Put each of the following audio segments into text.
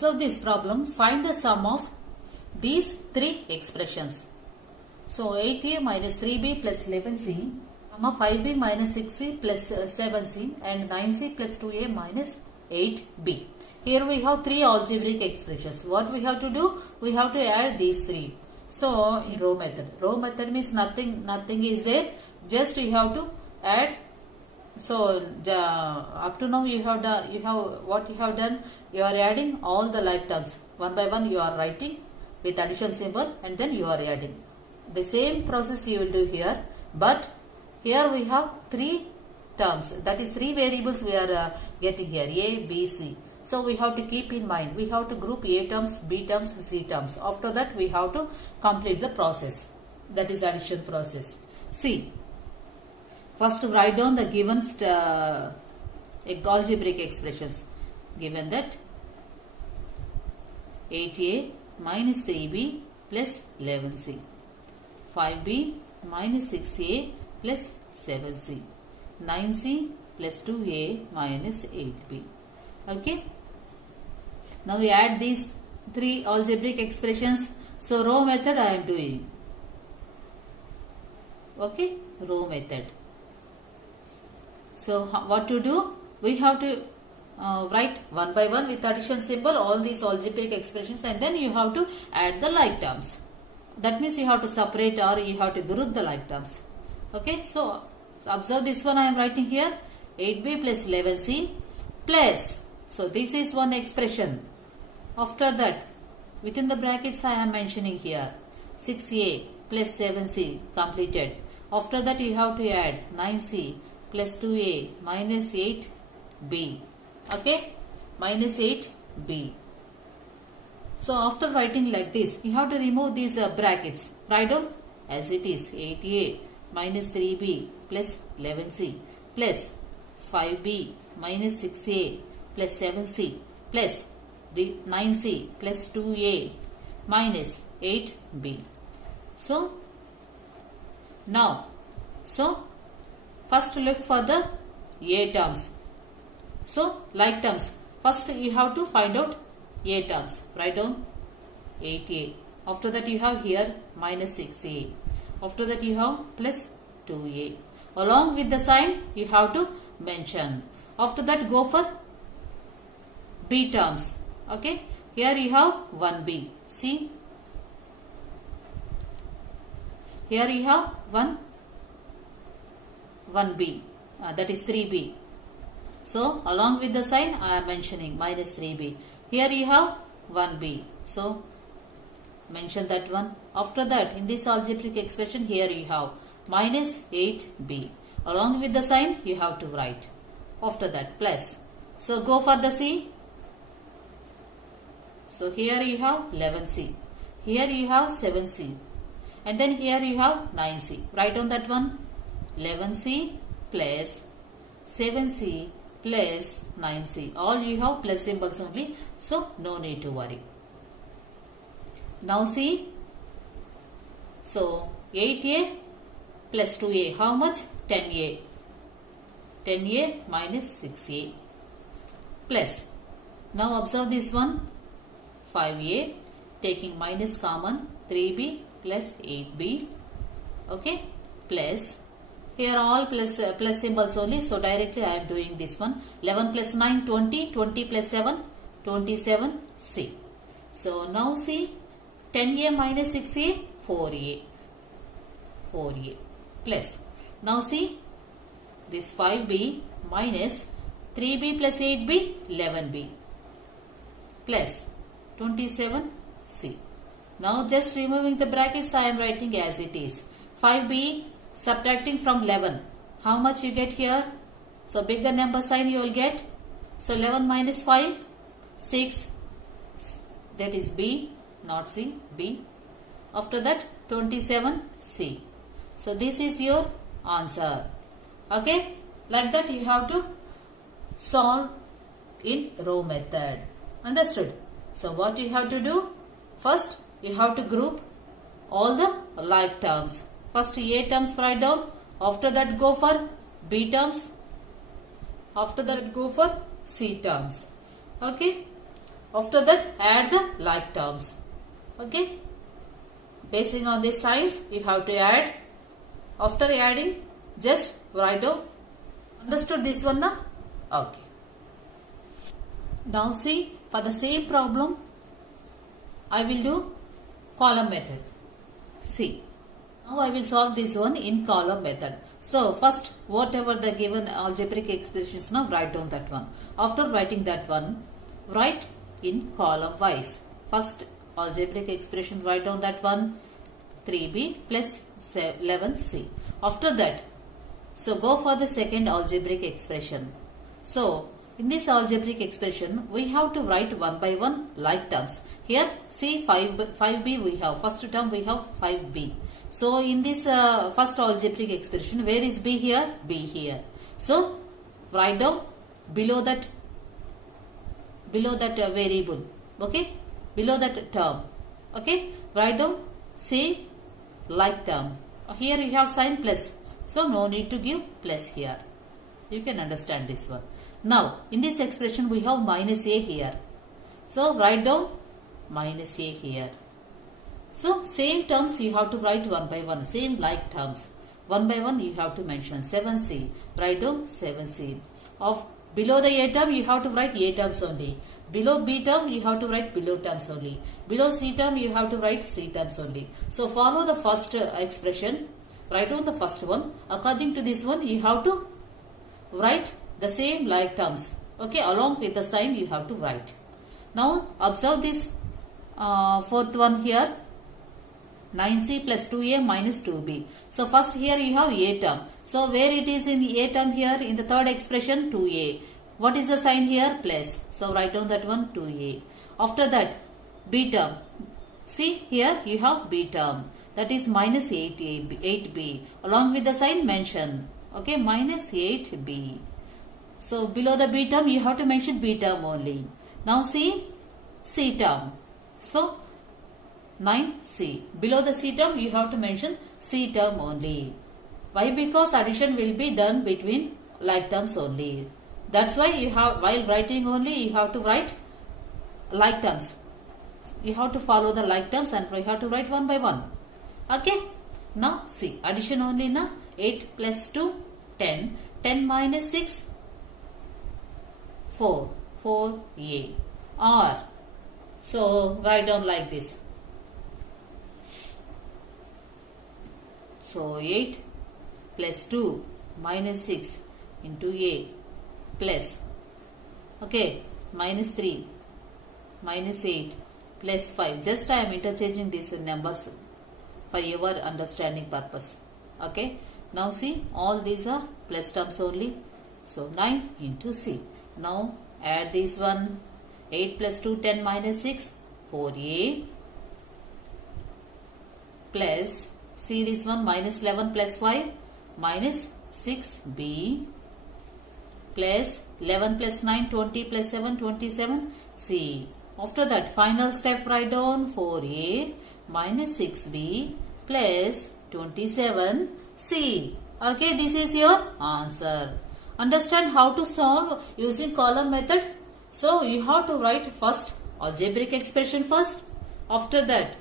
observe this problem. Find the sum of these three expressions. So 8a minus 3b plus 11c, 5b minus 6c plus 7c and 9c plus 2a minus 8b. Here we have three algebraic expressions. What we have to do? We have to add these three. So in row method. Row method means nothing is there. Just you have to add. So up to now you have what you have done. You are adding all the like terms one by one. You are writing with addition symbol and then you are adding. The same process you will do here, but here we have three terms. That is three variables we are getting here, A, B, C. So we have to keep in mind. We have to group A terms, B terms, C terms. After that we have to complete the process. That is addition process. See. First write down the given algebraic expressions. Given that 8a minus 3b plus 11c, 5b minus 6a plus 7c, 9c plus 2a minus 8b. Okay. Now we add these three algebraic expressions. So row method I am doing. Okay, row method. So what to do? We have to write one by one with addition symbol all these algebraic expressions, and then you have to add the like terms. That means you have to separate or you have to group the like terms. Okay, so observe this one I am writing here, 8b plus 11c plus, so this is one expression. After that within the brackets I am mentioning here 6a plus 7c completed. After that you have to add 9c plus 2a minus 8b. Okay, minus 8b. So after writing like this, you have to remove these brackets. Write down as it is, 8a minus 3b plus 11c plus 5b minus 6a plus 7c plus 9c plus 2a minus 8b. So now, first look for the A terms. So like terms. First you have to find out A terms. Write down 8a. After that you have here minus 6a. After that you have plus 2a. Along with the sign you have to mention. After that go for B terms. Okay. Here you have 1b. See. Here you have 1b, that is 3b. So along with the sign I am mentioning minus 3b. Here you have 1b. So mention that one. After that in this algebraic expression here you have minus 8b. Along with the sign you have to write. After that plus. So go for the C. So here you have 11c. Here you have 7c. And then here you have 9c. Write on that one. 11c plus 7c plus 9c. All you have plus symbols only. So no need to worry. Now see. So 8a plus 2a. How much? 10a. 10a minus 6a. Plus. Now observe this one. 5a. Taking minus common. 3b plus 8b. Okay. Plus. Here all plus symbols only. So directly I am doing this one. 11 plus 9, 20. 20 plus 7, 27c. So now see. 10a minus 6a, 4a. 4a. Plus. Now see. This 5b minus 3b plus 8b, 11b. Plus 27c. Now just removing the brackets I am writing as it is. 5b subtracting from 11. How much you get here? So bigger number sign you will get. So 11 minus 5, 6. That is B, not C, B. After that 27C. So this is your answer. Okay. Like that you have to solve in row method. Understood? So what you have to do? First you have to group all the like terms. First A terms write down. After that go for B terms. After that go for C terms. Okay. After that, add the like terms. Okay. Basing on this signs, you have to add. After adding, just write down. Understood this one now? Okay. Now see, for the same problem, I will do column method. See, now I will solve this one in column method. So first, whatever the given algebraic expressions, now write down that one. After writing that one, write in column wise. First algebraic expression, write down that one, 3b plus 11c. After that, so go for the second algebraic expression. So in this algebraic expression, we have to write one by one like terms. Here, see 5b we have. First term we have 5b. So in this first algebraic expression, where is b here? B here. So write down below that variable. Okay, below that term. Okay, write down say like term. Here you have sign plus. So no need to give plus here. You can understand this one. Now, in this expression, we have minus a here. So, write down minus a here. So, same terms you have to write one by one. Same like terms. One by one you have to mention 7c. Write down 7c. Below the a term, you have to write a terms only. Below b term, you have to write below terms only. Below c term, you have to write c terms only. So, follow the first expression. Write down the first one. According to this one, you have to write the same like terms. Okay, along with the sign you have to write. Now observe this fourth one here, 9c plus 2a minus 2b. So first here you have a term. So where it is in the a term here, in the third expression 2a. What is the sign here? Plus. So write down that one 2a. After that, b term. See here you have b term. That is minus 8b. Along with the sign mention. Okay, minus 8b. So below the b term you have to mention b term only. Now see c term. So 9c. Below the c term you have to mention c term only. Why? Because addition will be done between like terms only. That's why you have, while writing only, you have to write like terms. You have to follow the like terms and you have to write one by one. Okay. Now see, addition only na. 8 plus 2, 10. 10 minus 6, 4. 4a. Or, so write down like this. So 8 plus 2 minus 6 into a plus, okay, minus 3 minus 8 plus 5. Just I am interchanging these numbers for your understanding purpose. Okay. Now see, all these are plus terms only. So 9 into c. Now add this one. 8 plus 2, 10 minus 6, 4a. Plus, see this one, minus 11 plus 5, minus 6b. Plus 11 plus 9, 20 plus 7, 27c. After that, final step, write down 4a minus 6b plus 27c. Okay, this is your answer. Understand how to solve using column method? So, you have to write first algebraic expression first. After that,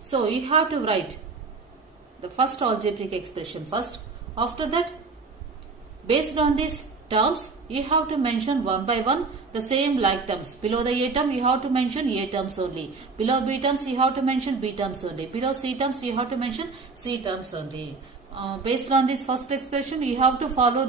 so you have to write the first algebraic expression first. After that, based on these terms, you have to mention one by one the same like terms. Below the a term, you have to mention a terms only. Below b terms, you have to mention b terms only. Below c terms, you have to mention c terms only. Based on this first expression, you have to follow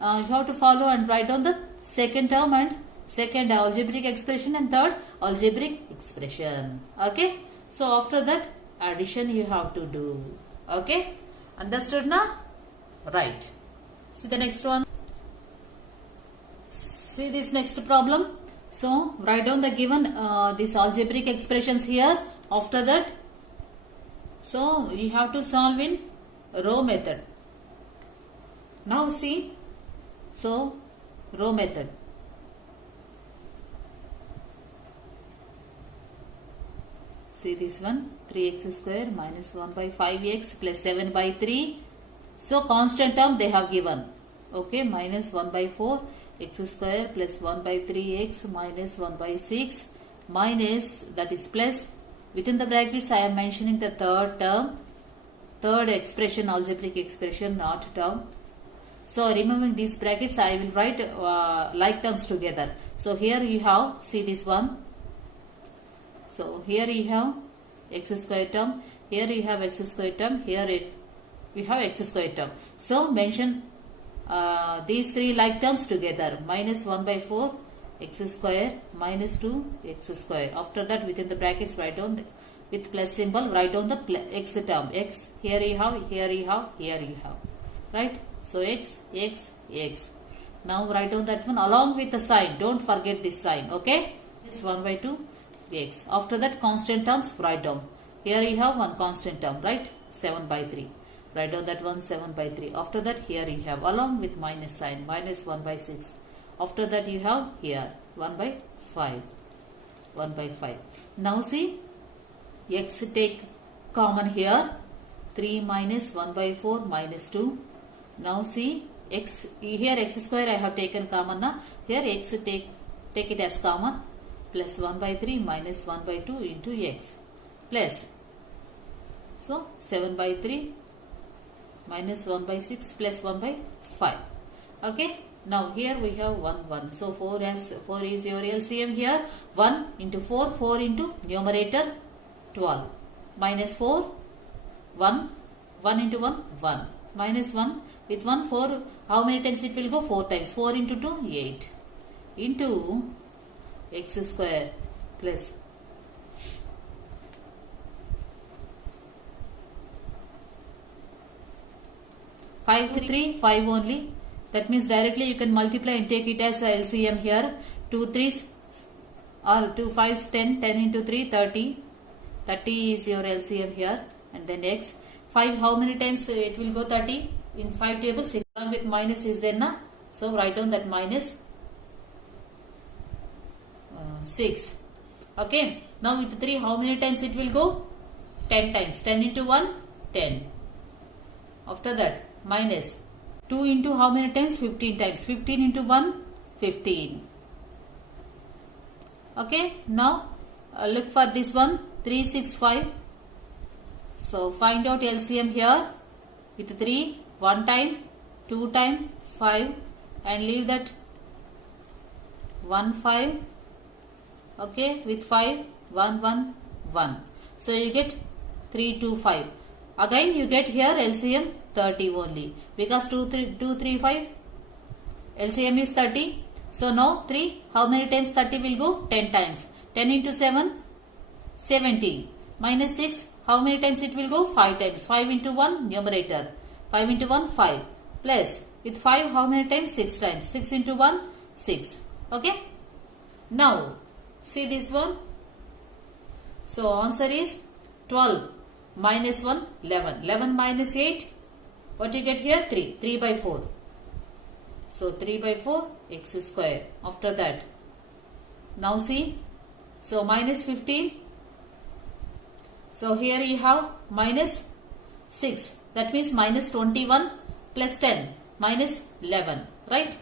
and write down the second term and second algebraic expression and third algebraic expression. Okay. So after that, addition you have to do. Okay. Understood now? Right. See the next one. See this next problem. So write down the given these algebraic expressions here. After that, so you have to solve in row method. Now see, so row method. See this one, 3x square minus 1 by 5x plus 7 by 3. So constant term they have given. Okay, minus 1 by 4 x square plus 1 by 3x minus 1 by 6 minus, that is plus, within the brackets I am mentioning the third term, third expression, algebraic expression, not term. So removing these brackets, I will write like terms together. So here you have, see this one. So here you have x square term, here you have x square term, here we have x square term. So mention these three like terms together. Minus 1 by 4 x square minus 2 x square. After that, within the brackets write down with plus symbol, write down the x term. X, here you have, here you have, here you have. Right? So x, x, x. Now write down that one along with the sign. Don't forget this sign. Okay? This 1 by 2 x. After that, constant terms write down. Here you have one constant term, right? 7 by 3. Write down that one 7 by 3. After that, here you have along with minus sign, minus 1 by 6. After that, you have here 1 by 5. 1 by 5. Now see, x take common here. 3 minus 1 by 4 minus 2. Now see, x, here x square I have taken common. Here x take it as common. Plus 1 by 3 minus 1 by 2 into x. Plus, so 7 by 3 minus 1 by 6 plus 1 by 5. Okay. Now here we have 1, 1. So 4 is your LCM here. 1 into 4, 4 into numerator 12. Minus 4, 1, 1 into 1, 1. Minus 1, with 1, 4, how many times it will go? 4 times. 4 into 2, 8. Into x square plus 5, 3, 5 only. That means directly you can multiply and take it as a LCM here. 2 3s or 2 5s 10, 10 into 3, 30. 30 is your LCM here. And then x. 5, how many times it will go 30? In 5 tables, 6 along with minus is there, na? So write down that minus 6. Okay. Now with 3, how many times it will go? 10 times. 10 into 1, 10. After that, minus 2 into how many times? 15 times. 15 into 1, 15. Okay. Now look for this one. 3, 6, 5. So find out LCM here. With 3, 1 time, 2 time, 5, and leave that 1, 5. Okay. With 5, 1, 1, 1. So you get 3, 2, 5. Again you get here LCM 30 only, because 2, 3, 5 LCM is 30. So now 3, how many times 30 will go? 10 times. 10 into 7, 70. Minus 6, how many times it will go? 5 times. 5 into 1, numerator. 5 into 1, 5. Plus, with 5, how many times? 6 times. 6 into 1, 6. Okay. Now, see this one. So, answer is 12 minus 1, 11. 11 minus 8. What you get here? 3. 3 by 4. So 3 by 4 x square. After that, now see. So minus 15. So here you have minus 6. That means minus 21 plus 10 minus 11. Right?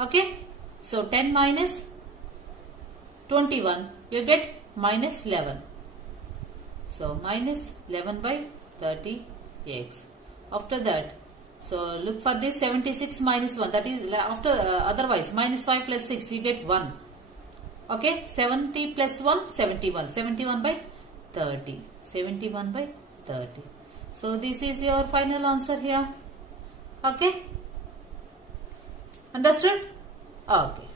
Okay. So 10 minus 21. You get minus 11. So minus 11 by 30x. After that, so look for this 76 minus 1. That is after otherwise minus 5 plus 6 you get 1. Okay, 70 plus 1, 71. 71 by 30. 71 by 30. So this is your final answer here. Okay. Understood? Okay.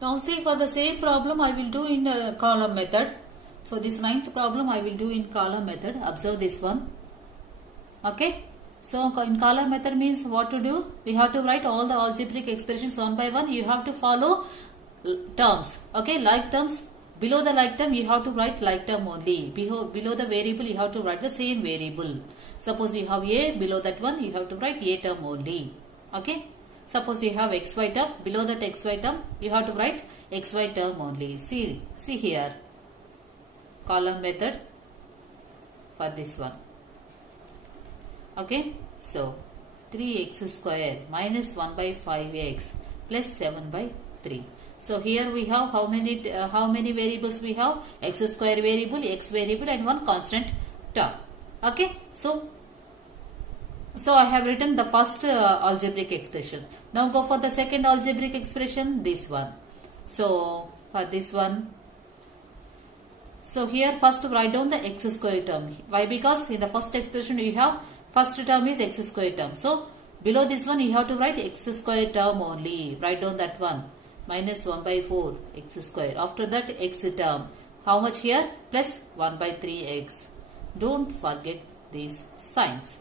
Now see, for the same problem I will do in column method. So this 9th problem I will do in column method. Observe this one. Okay. So in column method means what to do? We have to write all the algebraic expressions one by one. You have to follow terms. Okay. Like terms. Below the like term you have to write like term only. Below the variable you have to write the same variable. Suppose you have a, below that one you have to write a term only. Okay. Suppose you have xy term. Below that xy term you have to write xy term only. See here. Column method for this one. Okay. So 3x square minus 1 by 5x plus 7 by 3. So here we have how many variables we have? X square variable, x variable and one constant term. Okay. So I have written the first algebraic expression. Now go for the second algebraic expression, this one. So for this one, so here first write down the x square term. Why? Because in the first expression you have first term is x square term. So below this one you have to write x square term only. Write down that one. Minus 1 by 4 x square. After that x term. How much here? Plus 1 by 3x. Don't forget these signs.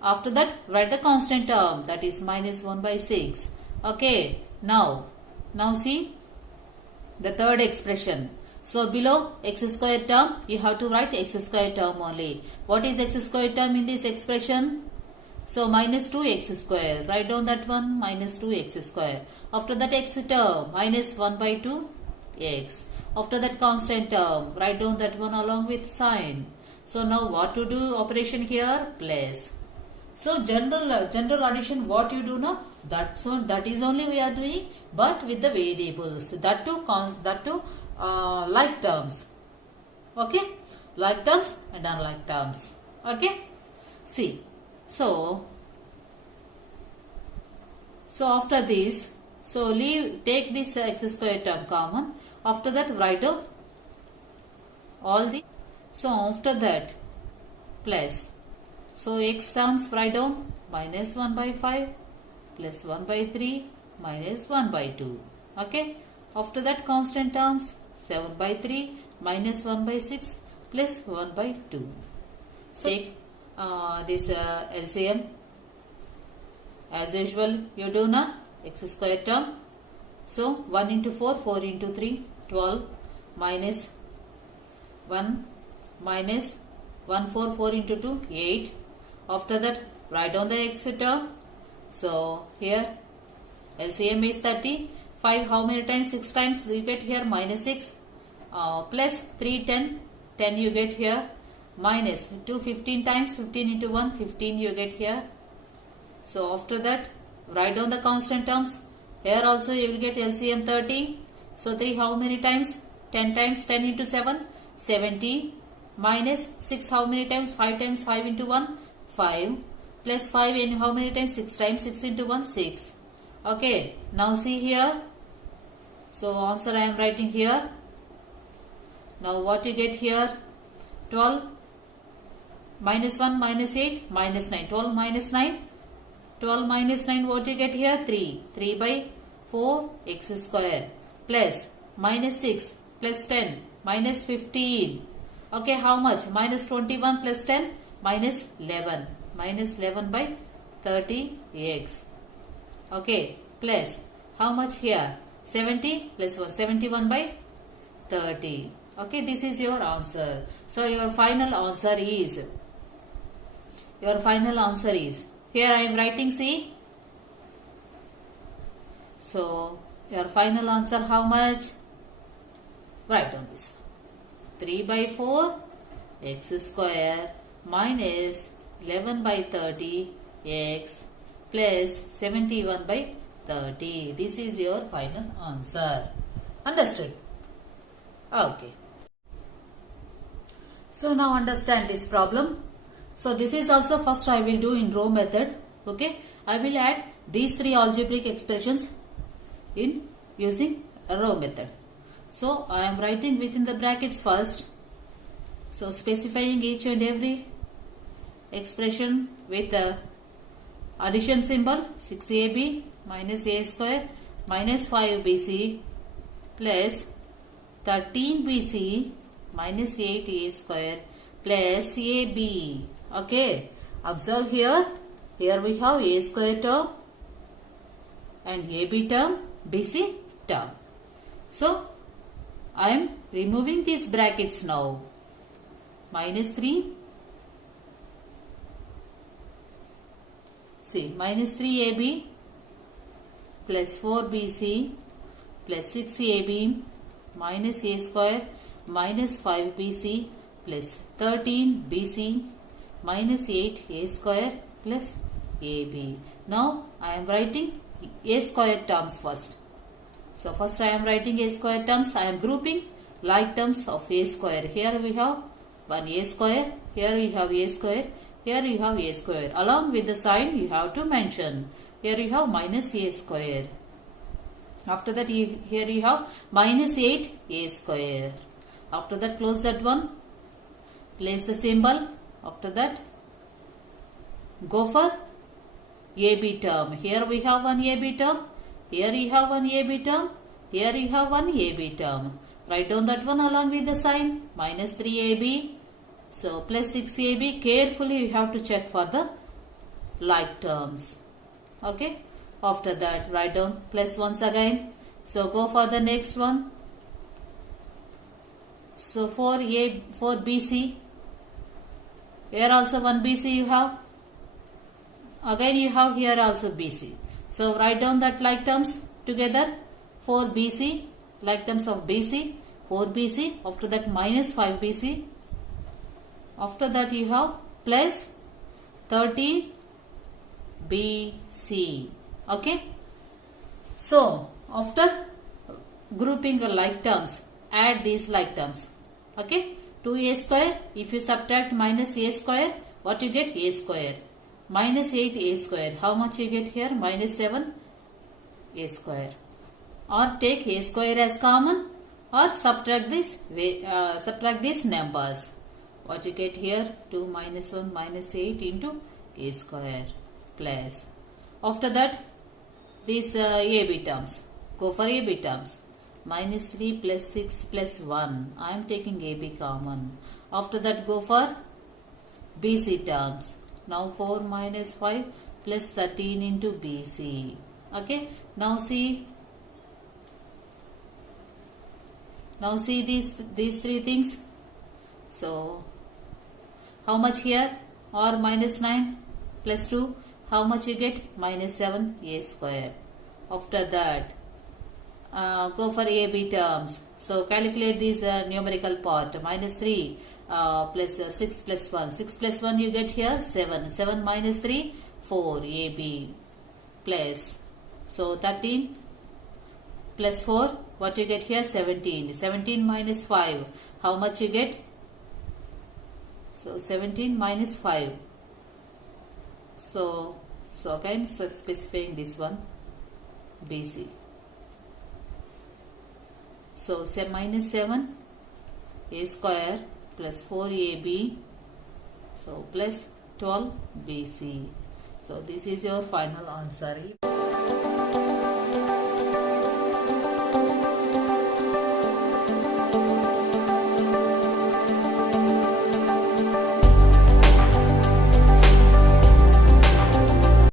After that write the constant term, that is minus 1 by 6. Okay. Now see the third expression. So below x square term you have to write x square term only. What is x square term in this expression? So minus 2x square. Write down that one, minus 2x square. After that x term, minus 1 by 2x. After that constant term, write down that one along with sign. So now what to do operation here? Plus. So general addition, what you do now? That is only we are doing, but with the variables. That too like terms. Okay? Like terms and unlike terms. Okay? See. So after this, take this x square term common. After that write down all the. So after that plus. So x terms write down minus 1 by 5 plus 1 by 3 minus 1 by 2. Okay. After that constant terms 7 by 3 minus 1 by 6 plus 1 by 2. So take this LCM. As usual you do na x square term. So 1 into 4, 4 into 3, 12 minus 1 minus 1, 4, 4 into 2, 8. After that write down the x term. So here LCM is 30. 5 how many times? 6 times you get here minus 6 plus 3, 10. 10 you get here. Minus 2 15 times, 15 into 1, 15 you get here. So after that write down the constant terms. Here also you will get LCM 30. So 3 how many times? 10 times, 10 into 7, 70. Minus 6 how many times? 5 times 5 into 1, 5. Plus 5 in how many times? 6 times, 6 into 1, 6. Okay. Now see here. So answer I am writing here. Now what you get here? 12. Minus 1 minus 8 minus 9. 12 minus 9. 12 minus 9 what you get here? 3. 3 by 4 x square plus minus 6 plus 10 minus 15. Okay, how much? Minus 21 plus 10 minus 11. Minus 11 by 30x. Okay, plus how much here? 70 plus 1. 71 by 30. Okay, this is your answer. So your final answer is here I am writing, see. So your final answer how much? Write down this one. 3 by 4 x square minus 11 by 30 x plus 71 by 30. This is your final answer. Understood? Okay. So now understand this problem. So this is also first I will do in row method. Okay. I will add these 3 algebraic expressions in using a row method. So I am writing within the brackets first. So specifying each and every expression with the addition symbol. 6ab minus a square minus 5bc plus 13bc minus 8a square plus ab. Okay, observe here. Here we have a square term and ab term, bc term. So I am removing these brackets now. Minus 3. See, minus 3ab plus 4bc plus 6ab minus a square minus 5bc plus 13bc minus 8a square plus AB. Now I am writing A square terms first. So first I am writing A square terms. I am grouping like terms of A square. Here we have one A square. Here we have A square. Here you have A square. Along with the sign you have to mention. Here you have minus A square. After that here you have minus 8 A square. After that close that one. Place the symbol. After that go for AB term. Here we have one AB term. Here you have one AB term. Here you have one AB term. Write down that one along with the sign. Minus 3AB. So plus 6AB. Carefully you have to check for the like terms. Okay. After that write down plus once again. So go for the next one. So for BC. Here also one BC you have. Again you have here also BC. So write down that like terms together. 4 BC, like terms of BC, 4 BC. After that minus 5 BC. After that you have plus 13 BC. Okay. So after grouping the like terms, add these like terms. Okay. 2A square. If you subtract minus A square, what you get? A square. Minus 8 A square. How much you get here? Minus 7 A square. Or take A square as common, or subtract these numbers. What you get here? 2 minus 1 minus 8 into A square plus. After that these AB terms. Go for AB terms. Minus 3 plus 6 plus 1. I am taking AB common. After that go for BC terms. Now 4 minus 5 plus 13 into BC. Okay. Now see these three things. So how much here? Or minus 9 plus 2. How much you get? Minus 7 A square. After that go for AB terms. So calculate this numerical part. Minus 3 plus 6 plus 1. 6 plus 1 you get here 7. 7 minus 3 4 AB plus. So 13 plus 4. What you get here? 17. 17 minus 5. How much you get? So 17 minus 5. So again specifying this one BC. So say minus 7 A square plus 4AB. So plus 12 BC. So this is your final answer.